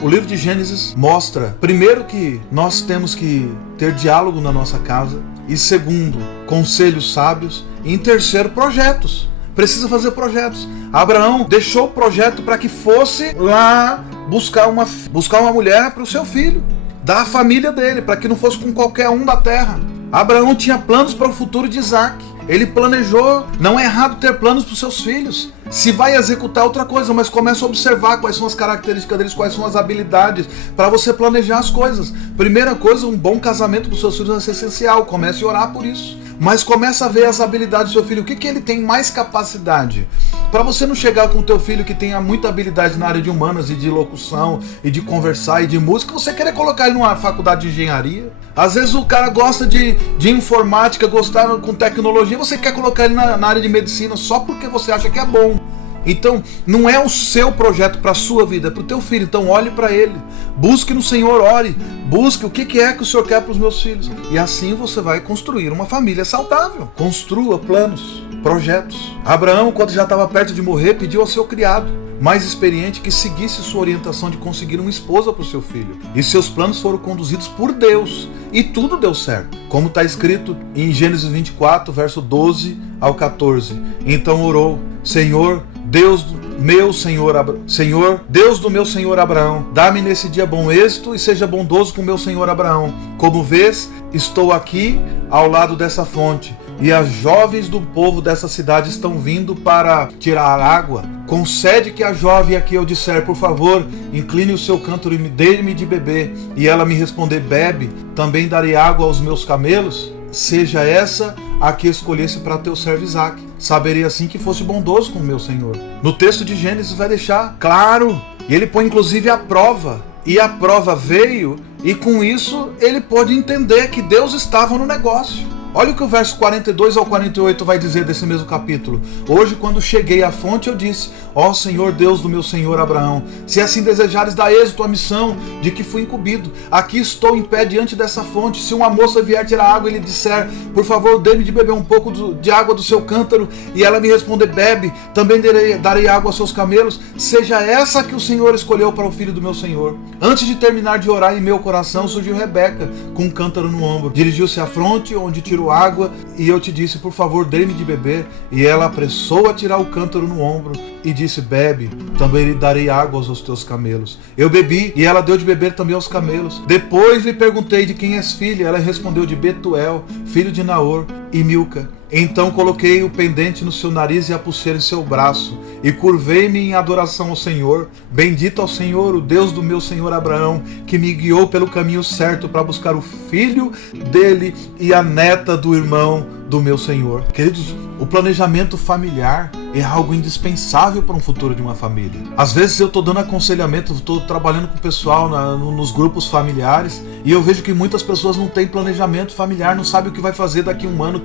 O livro de Gênesis mostra, primeiro, que nós temos que ter diálogo na nossa casa, e segundo, conselhos sábios, e em terceiro, projetos. Precisa fazer projetos. Abraão deixou o projeto para que fosse lá buscar uma mulher para o seu filho, da família dele, para que não fosse com qualquer um da terra. Abraão tinha planos para o futuro de Isaac. Ele planejou. Não é errado ter planos para os seus filhos. Se vai executar outra coisa, mas começa a observar quais são as características deles, quais são as habilidades, para você planejar as coisas. Primeira coisa, um bom casamento para os seus filhos vai ser essencial. Comece a orar por isso. Mas começa a ver as habilidades do seu filho. O que ele tem mais capacidade? Para você não chegar com o teu filho que tenha muita habilidade na área de humanas e de locução e de conversar e de música, você querer colocar ele numa faculdade de engenharia. Às vezes o cara gosta de informática, gostar com tecnologia, você quer colocar ele na área de medicina só porque você acha que é bom. Então, não é o seu projeto para a sua vida, é para o teu filho. Então, olhe para ele, busque no Senhor, ore, busque o que é que o Senhor quer para os meus filhos. E assim você vai construir uma família saudável. Construa planos, projetos. Abraão, quando já estava perto de morrer, pediu ao seu criado, mais experiente, que seguisse sua orientação de conseguir uma esposa para o seu filho. E seus planos foram conduzidos por Deus. E tudo deu certo. Como está escrito em Gênesis 24, verso 12 ao 14. Então orou: Senhor, Deus do meu Senhor Abraão, dá-me nesse dia bom êxito e seja bondoso com meu senhor Abraão. Como vês, estou aqui ao lado dessa fonte, e as jovens do povo dessa cidade estão vindo para tirar água. Concede que a jovem a que eu disser, por favor, incline o seu cântaro e dê-me de beber, e ela me responder, bebe, também darei água aos meus camelos. Seja essa a que escolhesse para teu servo Isaac. Saberei assim que fosse bondoso com o meu Senhor. No texto de Gênesis vai deixar claro, e ele põe inclusive a prova. E a prova veio, e com isso ele pôde entender que Deus estava no negócio. Olha o que o verso 42 ao 48 vai dizer desse mesmo capítulo. Hoje, quando cheguei à fonte, eu disse: ó Senhor Deus do meu senhor Abraão, se assim desejares, dá êxito à missão de que fui incumbido. Aqui estou em pé diante dessa fonte. Se uma moça vier tirar água e lhe disser, por favor, dê-me de beber um pouco de água do seu cântaro, e ela me responder, bebe, também darei água aos seus camelos, seja essa que o Senhor escolheu para o filho do meu senhor. Antes de terminar de orar, em meu coração surgiu Rebeca, com um cântaro no ombro. Dirigiu-se à fonte, onde tirou água, e eu te disse, por favor, dê-me de beber. E ela apressou a tirar o cântaro no ombro e disse, bebe, também lhe darei água aos teus camelos. Eu bebi, e ela deu de beber também aos camelos. Depois lhe perguntei, de quem és filha? Ela respondeu, de Betuel, filho de Naor e Milca. Então coloquei o pendente no seu nariz e a pulseira em seu braço, e curvei-me em adoração ao Senhor. Bendito ao Senhor, o Deus do meu senhor Abraão, que me guiou pelo caminho certo para buscar o filho dele e a neta do irmão do meu senhor. Queridos, o planejamento familiar é algo indispensável para um futuro de uma família. Às vezes eu estou dando aconselhamento, estou trabalhando com o pessoal nos grupos familiares, e eu vejo que muitas pessoas não têm planejamento familiar, não sabem o que vai fazer daqui um ano,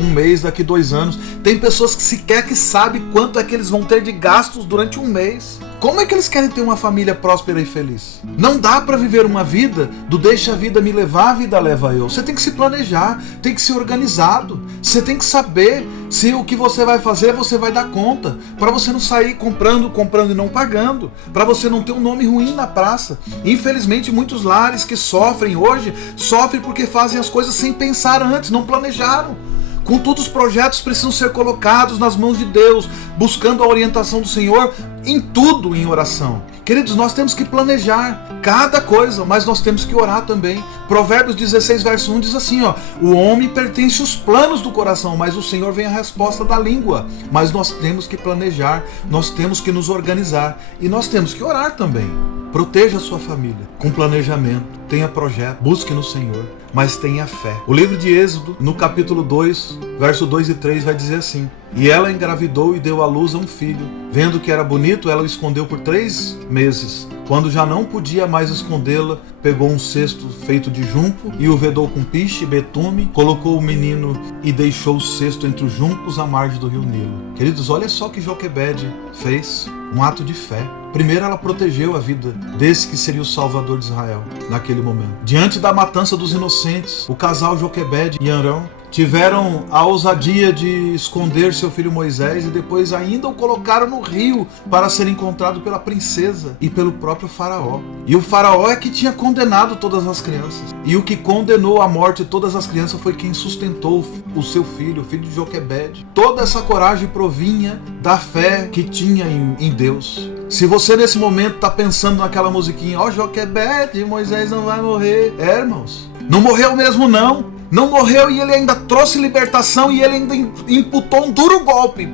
um mês, daqui 2 anos. Tem pessoas que sequer que sabem quanto é que eles vão ter de gastos durante um mês. Como é que eles querem ter uma família próspera e feliz? Não dá para viver uma vida do deixa a vida me levar, a vida leva eu. Você tem que se planejar, tem que ser organizado. Você tem que saber se o que você vai fazer, você vai dar conta. Para você não sair comprando e não pagando. Para você não ter um nome ruim na praça. Infelizmente, muitos lares que sofrem hoje, sofrem porque fazem as coisas sem pensar antes, não planejaram. Contudo, os projetos precisam ser colocados nas mãos de Deus, buscando a orientação do Senhor em tudo em oração. Queridos, nós temos que planejar cada coisa, mas nós temos que orar também. Provérbios 16, verso 1 diz assim, o homem pertence aos planos do coração, mas o Senhor vem a resposta da língua. Mas nós temos que planejar, nós temos que nos organizar e nós temos que orar também. Proteja a sua família com planejamento, tenha projeto, busque no Senhor, mas tenha fé. O livro de Êxodo, no capítulo 2, verso 2 e 3, vai dizer assim: e ela engravidou e deu à luz a um filho. Vendo que era bonito, ela o escondeu por 3 meses. Quando já não podia mais escondê-la, pegou um cesto feito de junco e o vedou com piche e betume, colocou o menino e deixou o cesto entre os juncos à margem do rio Nilo. Queridos, olha só o que Joquebede fez, um ato de fé. Primeiro, ela protegeu a vida desse que seria o Salvador de Israel naquele momento. Diante da matança dos inocentes, o casal Joquebede e Arão tiveram a ousadia de esconder seu filho Moisés e depois ainda o colocaram no rio para ser encontrado pela princesa e pelo próprio faraó. E o faraó é que tinha condenado todas as crianças. E o que condenou à morte todas as crianças foi quem sustentou o seu filho, o filho de Joquebede. Toda essa coragem provinha da fé que tinha em Deus. Se você nesse momento está pensando naquela musiquinha, Joquebede, Moisés não vai morrer. Irmãos, não morreu mesmo não. Não morreu e ele ainda trouxe libertação e ele ainda imputou um duro golpe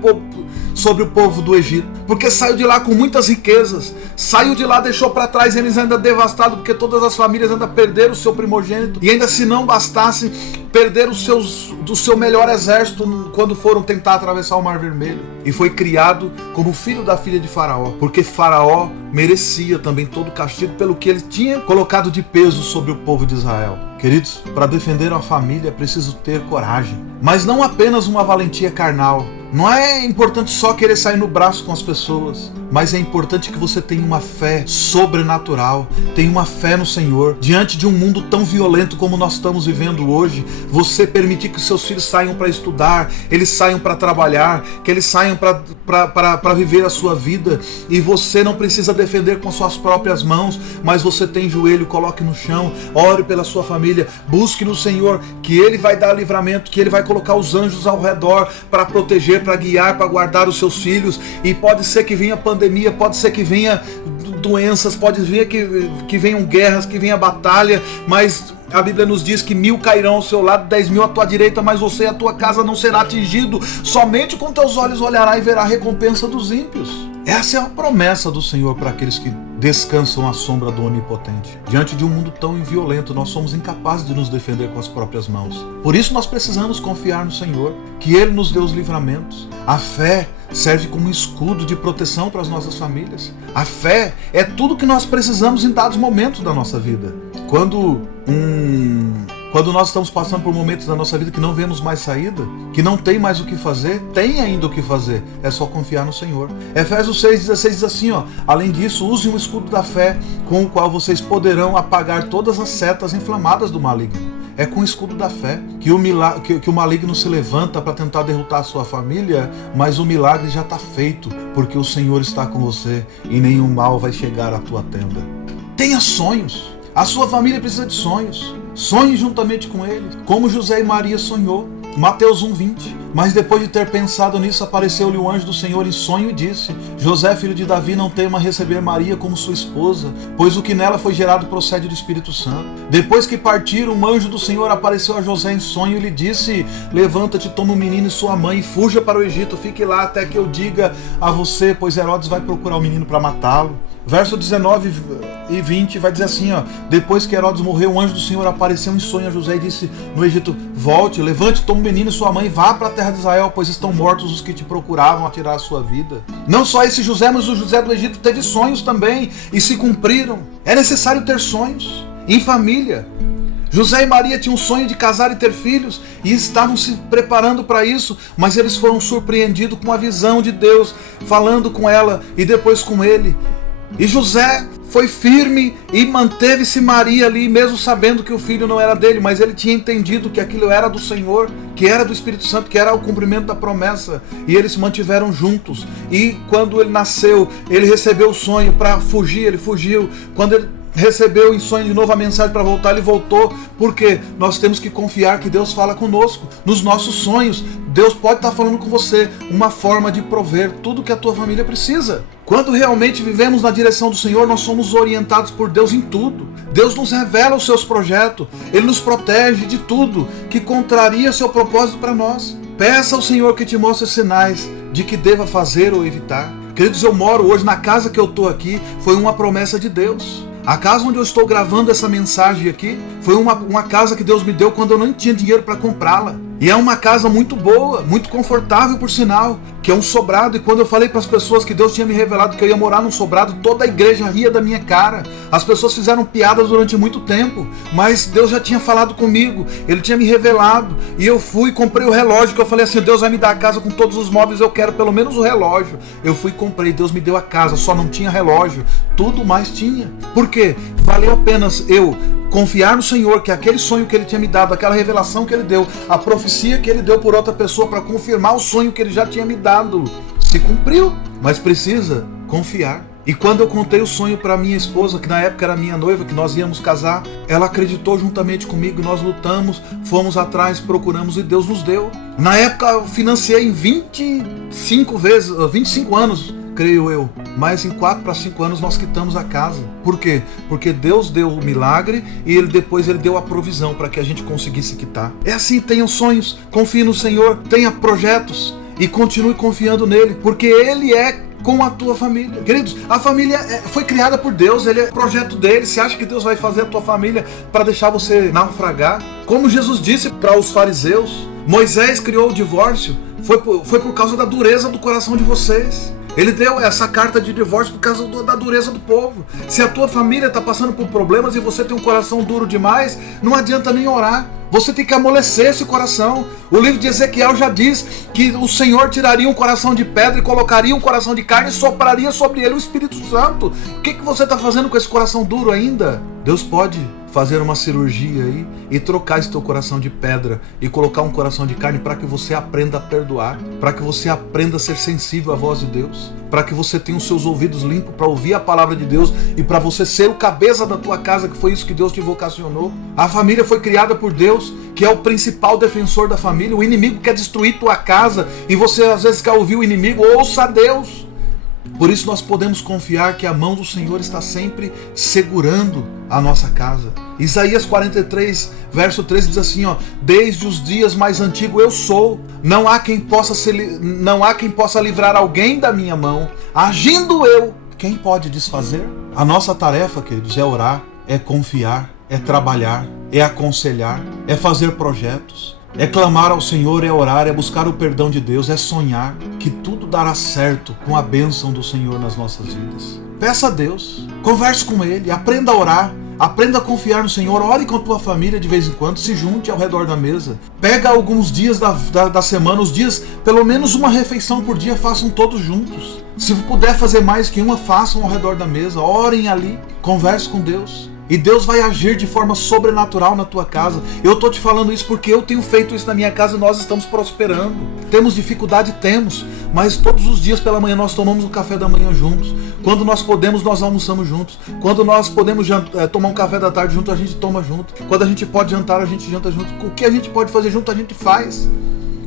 sobre o povo do Egito. Porque saiu de lá com muitas riquezas. Saiu de lá, deixou para trás eles ainda devastados, porque todas as famílias ainda perderam o seu primogênito. E ainda se não bastasse, perderam do seu melhor exército quando foram tentar atravessar o Mar Vermelho. E foi criado como filho da filha de Faraó. Porque Faraó merecia também todo o castigo pelo que ele tinha colocado de peso sobre o povo de Israel. Queridos, para defender a família é preciso ter coragem. Mas não apenas uma valentia carnal. Não é importante só querer sair no braço com as pessoas, mas é importante que você tenha uma fé sobrenatural, tenha uma fé no Senhor. Diante de um mundo tão violento como nós estamos vivendo hoje, você permitir que seus filhos saiam para estudar, eles saiam para trabalhar, que eles saiam para viver a sua vida, e você não precisa defender com suas próprias mãos, mas você tem joelho, coloque no chão, ore pela sua família, busque no Senhor, que Ele vai dar livramento, que Ele vai colocar os anjos ao redor para proteger, para guiar, para guardar os seus filhos. E pode ser que venha pandemia, pode ser que venha doenças, pode ser que venham guerras, que venha batalha, mas a Bíblia nos diz que 1000 cairão ao seu lado, 10.000 à tua direita, mas você e a tua casa não será atingido. Somente com teus olhos olhará e verá a recompensa dos ímpios. Essa é a promessa do Senhor para aqueles que descansam à sombra do Onipotente. Diante de um mundo tão violento, nós somos incapazes de nos defender com as próprias mãos. Por isso nós precisamos confiar no Senhor, que Ele nos dê os livramentos. A fé serve como um escudo de proteção para as nossas famílias. A fé é tudo que nós precisamos em dados momentos da nossa vida. Quando nós estamos passando por momentos da nossa vida que não vemos mais saída, que não tem mais o que fazer, tem ainda o que fazer, é só confiar no Senhor. Efésios 6,16 diz assim, além disso, usem o escudo da fé, com o qual vocês poderão apagar todas as setas inflamadas do maligno. É com o escudo da fé que o maligno se levanta para tentar derrotar a sua família, mas o milagre já está feito, porque o Senhor está com você e nenhum mal vai chegar à tua tenda. Tenha sonhos. A sua família precisa de sonhos. Sonhe juntamente com eles, como José e Maria sonhou. Mateus 1:20. Mas depois de ter pensado nisso, apareceu-lhe o anjo do Senhor em sonho e disse: José, filho de Davi, não tema receber Maria como sua esposa, pois o que nela foi gerado procede do Espírito Santo. Depois que partiram, um anjo do Senhor apareceu a José em sonho e lhe disse: levanta-te, toma o menino e sua mãe e fuja para o Egito, fique lá até que eu diga a você, pois Herodes vai procurar o menino para matá-lo. Verso 19 e 20 vai dizer assim, depois que Herodes morreu, o anjo do Senhor apareceu em sonho a José e disse no Egito: volte, levante, tome o menino e sua mãe, vá para a terra de Israel, pois estão mortos os que te procuravam a tirar a sua vida. Não só esse José, mas o José do Egito teve sonhos também e se cumpriram. É necessário ter sonhos em família. José e Maria tinham um sonho de casar e ter filhos e estavam se preparando para isso, mas eles foram surpreendidos com a visão de Deus, falando com ela e depois com ele. E José foi firme e manteve-se Maria ali, mesmo sabendo que o filho não era dele, mas ele tinha entendido que aquilo era do Senhor, que era do Espírito Santo, que era o cumprimento da promessa. E eles se mantiveram juntos. E quando ele nasceu, ele recebeu o sonho para fugir, ele fugiu. Quando ele recebeu em sonho de novo a mensagem para voltar, ele voltou, porque nós temos que confiar que Deus fala conosco, nos nossos sonhos. Deus pode estar falando com você, uma forma de prover tudo que a tua família precisa. Quando realmente vivemos na direção do Senhor, nós somos orientados por Deus em tudo. Deus nos revela os seus projetos, Ele nos protege de tudo que contraria seu propósito para nós. Peça ao Senhor que te mostre sinais de que deva fazer ou evitar. Queridos, eu moro hoje na casa que eu estou aqui, foi uma promessa de Deus. A casa onde eu estou gravando essa mensagem aqui foi uma casa que Deus me deu quando eu não tinha dinheiro para comprá-la. E é uma casa muito boa, muito confortável por sinal, que é um sobrado. E quando eu falei para as pessoas que Deus tinha me revelado que eu ia morar num sobrado, toda a igreja ria da minha cara. As pessoas fizeram piadas durante muito tempo, mas Deus já tinha falado comigo, Ele tinha me revelado. E eu fui e comprei o relógio, que eu falei assim, Deus vai me dar a casa com todos os móveis, eu quero pelo menos o relógio. Eu fui e comprei, Deus me deu a casa, só não tinha relógio, tudo mais tinha. Por quê? Valeu apenas eu confiar no Senhor, que aquele sonho que Ele tinha me dado, aquela revelação que Ele deu, a profecia que Ele deu por outra pessoa para confirmar o sonho que Ele já tinha me dado, se cumpriu, mas precisa confiar. E quando eu contei o sonho para minha esposa, que na época era minha noiva, que nós íamos casar, ela acreditou juntamente comigo, nós lutamos, fomos atrás, procuramos e Deus nos deu. Na época eu financiei em 25 anos, creio eu, mas em 4 para 5 anos nós quitamos a casa. Por quê? Porque Deus deu o milagre e depois Ele deu a provisão para que a gente conseguisse quitar. É assim, tenha sonhos, confie no Senhor, tenha projetos e continue confiando nele, porque Ele é com a tua família. Queridos, a família foi criada por Deus, Ele é projeto dele. Você acha que Deus vai fazer a tua família para deixar você naufragar? Como Jesus disse para os fariseus, Moisés criou o divórcio, foi por causa da dureza do coração de vocês. Ele deu essa carta de divórcio por causa da dureza do povo. Se a tua família está passando por problemas e você tem um coração duro demais, não adianta nem orar. Você tem que amolecer esse coração. O livro de Ezequiel já diz que o Senhor tiraria um coração de pedra e colocaria um coração de carne e sopraria sobre ele o Espírito Santo. O que você está fazendo com esse coração duro ainda? Deus pode fazer uma cirurgia aí e trocar esse teu coração de pedra e colocar um coração de carne para que você aprenda a perdoar, para que você aprenda a ser sensível à voz de Deus, para que você tenha os seus ouvidos limpos para ouvir a palavra de Deus e para você ser o cabeça da tua casa, que foi isso que Deus te vocacionou. A família foi criada por Deus, que é o principal defensor da família. O inimigo quer destruir tua casa e você às vezes quer ouvir o inimigo. Ouça a Deus. Por isso nós podemos confiar que a mão do Senhor está sempre segurando a nossa casa. Isaías 43, verso 13 diz assim, desde os dias mais antigos eu sou, não há quem possa livrar alguém da minha mão. Agindo eu, quem pode desfazer? A nossa tarefa, queridos, é orar, é confiar, é trabalhar, é aconselhar, é fazer projetos, é clamar ao Senhor, é orar, é buscar o perdão de Deus, é sonhar que tudo dará certo com a bênção do Senhor nas nossas vidas. Peça a Deus, converse com Ele, aprenda a orar, aprenda a confiar no Senhor, ore com a tua família de vez em quando, se junte ao redor da mesa. Pega alguns dias da semana, os dias, pelo menos uma refeição por dia, façam todos juntos. Se puder fazer mais que uma, façam ao redor da mesa, orem ali, converse com Deus. E Deus vai agir de forma sobrenatural na tua casa. Eu estou te falando isso porque eu tenho feito isso na minha casa e nós estamos prosperando. Temos dificuldade? Temos. Mas todos os dias pela manhã nós tomamos o café da manhã juntos. Quando nós podemos, nós almoçamos juntos. Quando nós podemos tomar um café da tarde junto, a gente toma junto. Quando a gente pode jantar, a gente janta junto. O que a gente pode fazer junto, a gente faz.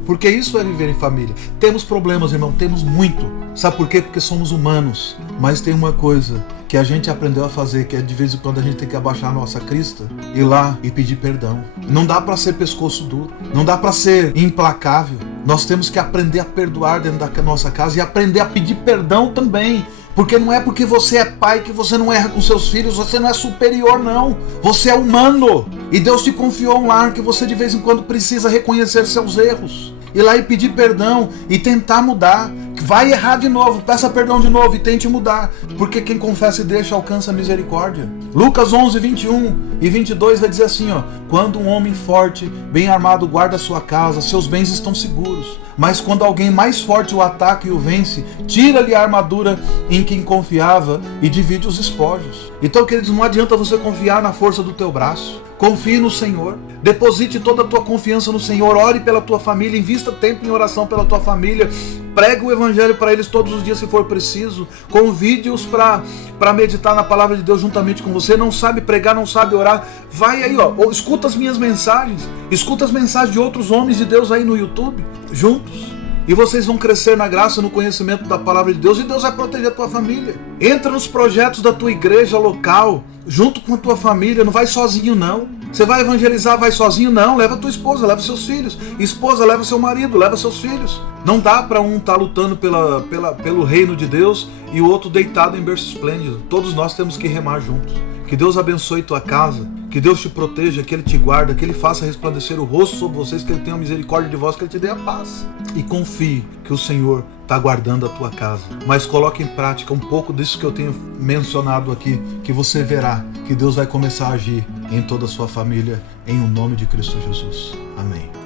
Porque isso é viver em família. Temos problemas, irmão, temos muito. Sabe por quê? Porque somos humanos. Mas tem uma coisa que a gente aprendeu a fazer, que é de vez em quando a gente tem que abaixar a nossa crista, ir lá e pedir perdão. Não dá para ser pescoço duro, não dá para ser implacável. Nós temos que aprender a perdoar dentro da nossa casa e aprender a pedir perdão também. Porque não é porque você é pai que você não erra com seus filhos, você não é superior não. Você é humano. E Deus te confiou um lar que você de vez em quando precisa reconhecer seus erros. Ir lá e pedir perdão e tentar mudar. vai errar de novo, peça perdão de novo e tente mudar, porque quem confessa e deixa alcança a misericórdia. Lucas 11, 21 e 22 vai dizer assim, quando um homem forte, bem armado, guarda sua casa, seus bens estão seguros. Mas quando alguém mais forte o ataca e o vence, tira-lhe a armadura em quem confiava e divide os espojos. Então, queridos, não adianta você confiar na força do teu braço. Confie no Senhor, deposite toda a tua confiança no Senhor, ore pela tua família, invista tempo em oração pela tua família, pregue o evangelho para eles todos os dias se for preciso, convide-os para meditar na palavra de Deus juntamente com você. Não sabe pregar, não sabe orar, vai aí, ou escuta as minhas mensagens, escuta as mensagens de outros homens de Deus aí no YouTube, juntos. E vocês vão crescer na graça e no conhecimento da palavra de Deus, e Deus vai proteger a tua família. Entra nos projetos da tua igreja local, junto com a tua família, não vai sozinho não. Você vai evangelizar, vai sozinho? Não, leva tua esposa, leva seus filhos. Esposa, leva seu marido, leva seus filhos. Não dá para um estar lutando pelo reino de Deus e o outro deitado em berço esplêndido. Todos nós temos que remar juntos. Que Deus abençoe tua casa, que Deus te proteja, que Ele te guarda, que Ele faça resplandecer o rosto sobre vocês, que Ele tenha misericórdia de vós, que Ele te dê a paz. E confie que o Senhor está guardando a tua casa. Mas coloque em prática um pouco disso que eu tenho mencionado aqui, que você verá que Deus vai começar a agir em toda a sua família, em o nome de Cristo Jesus. Amém.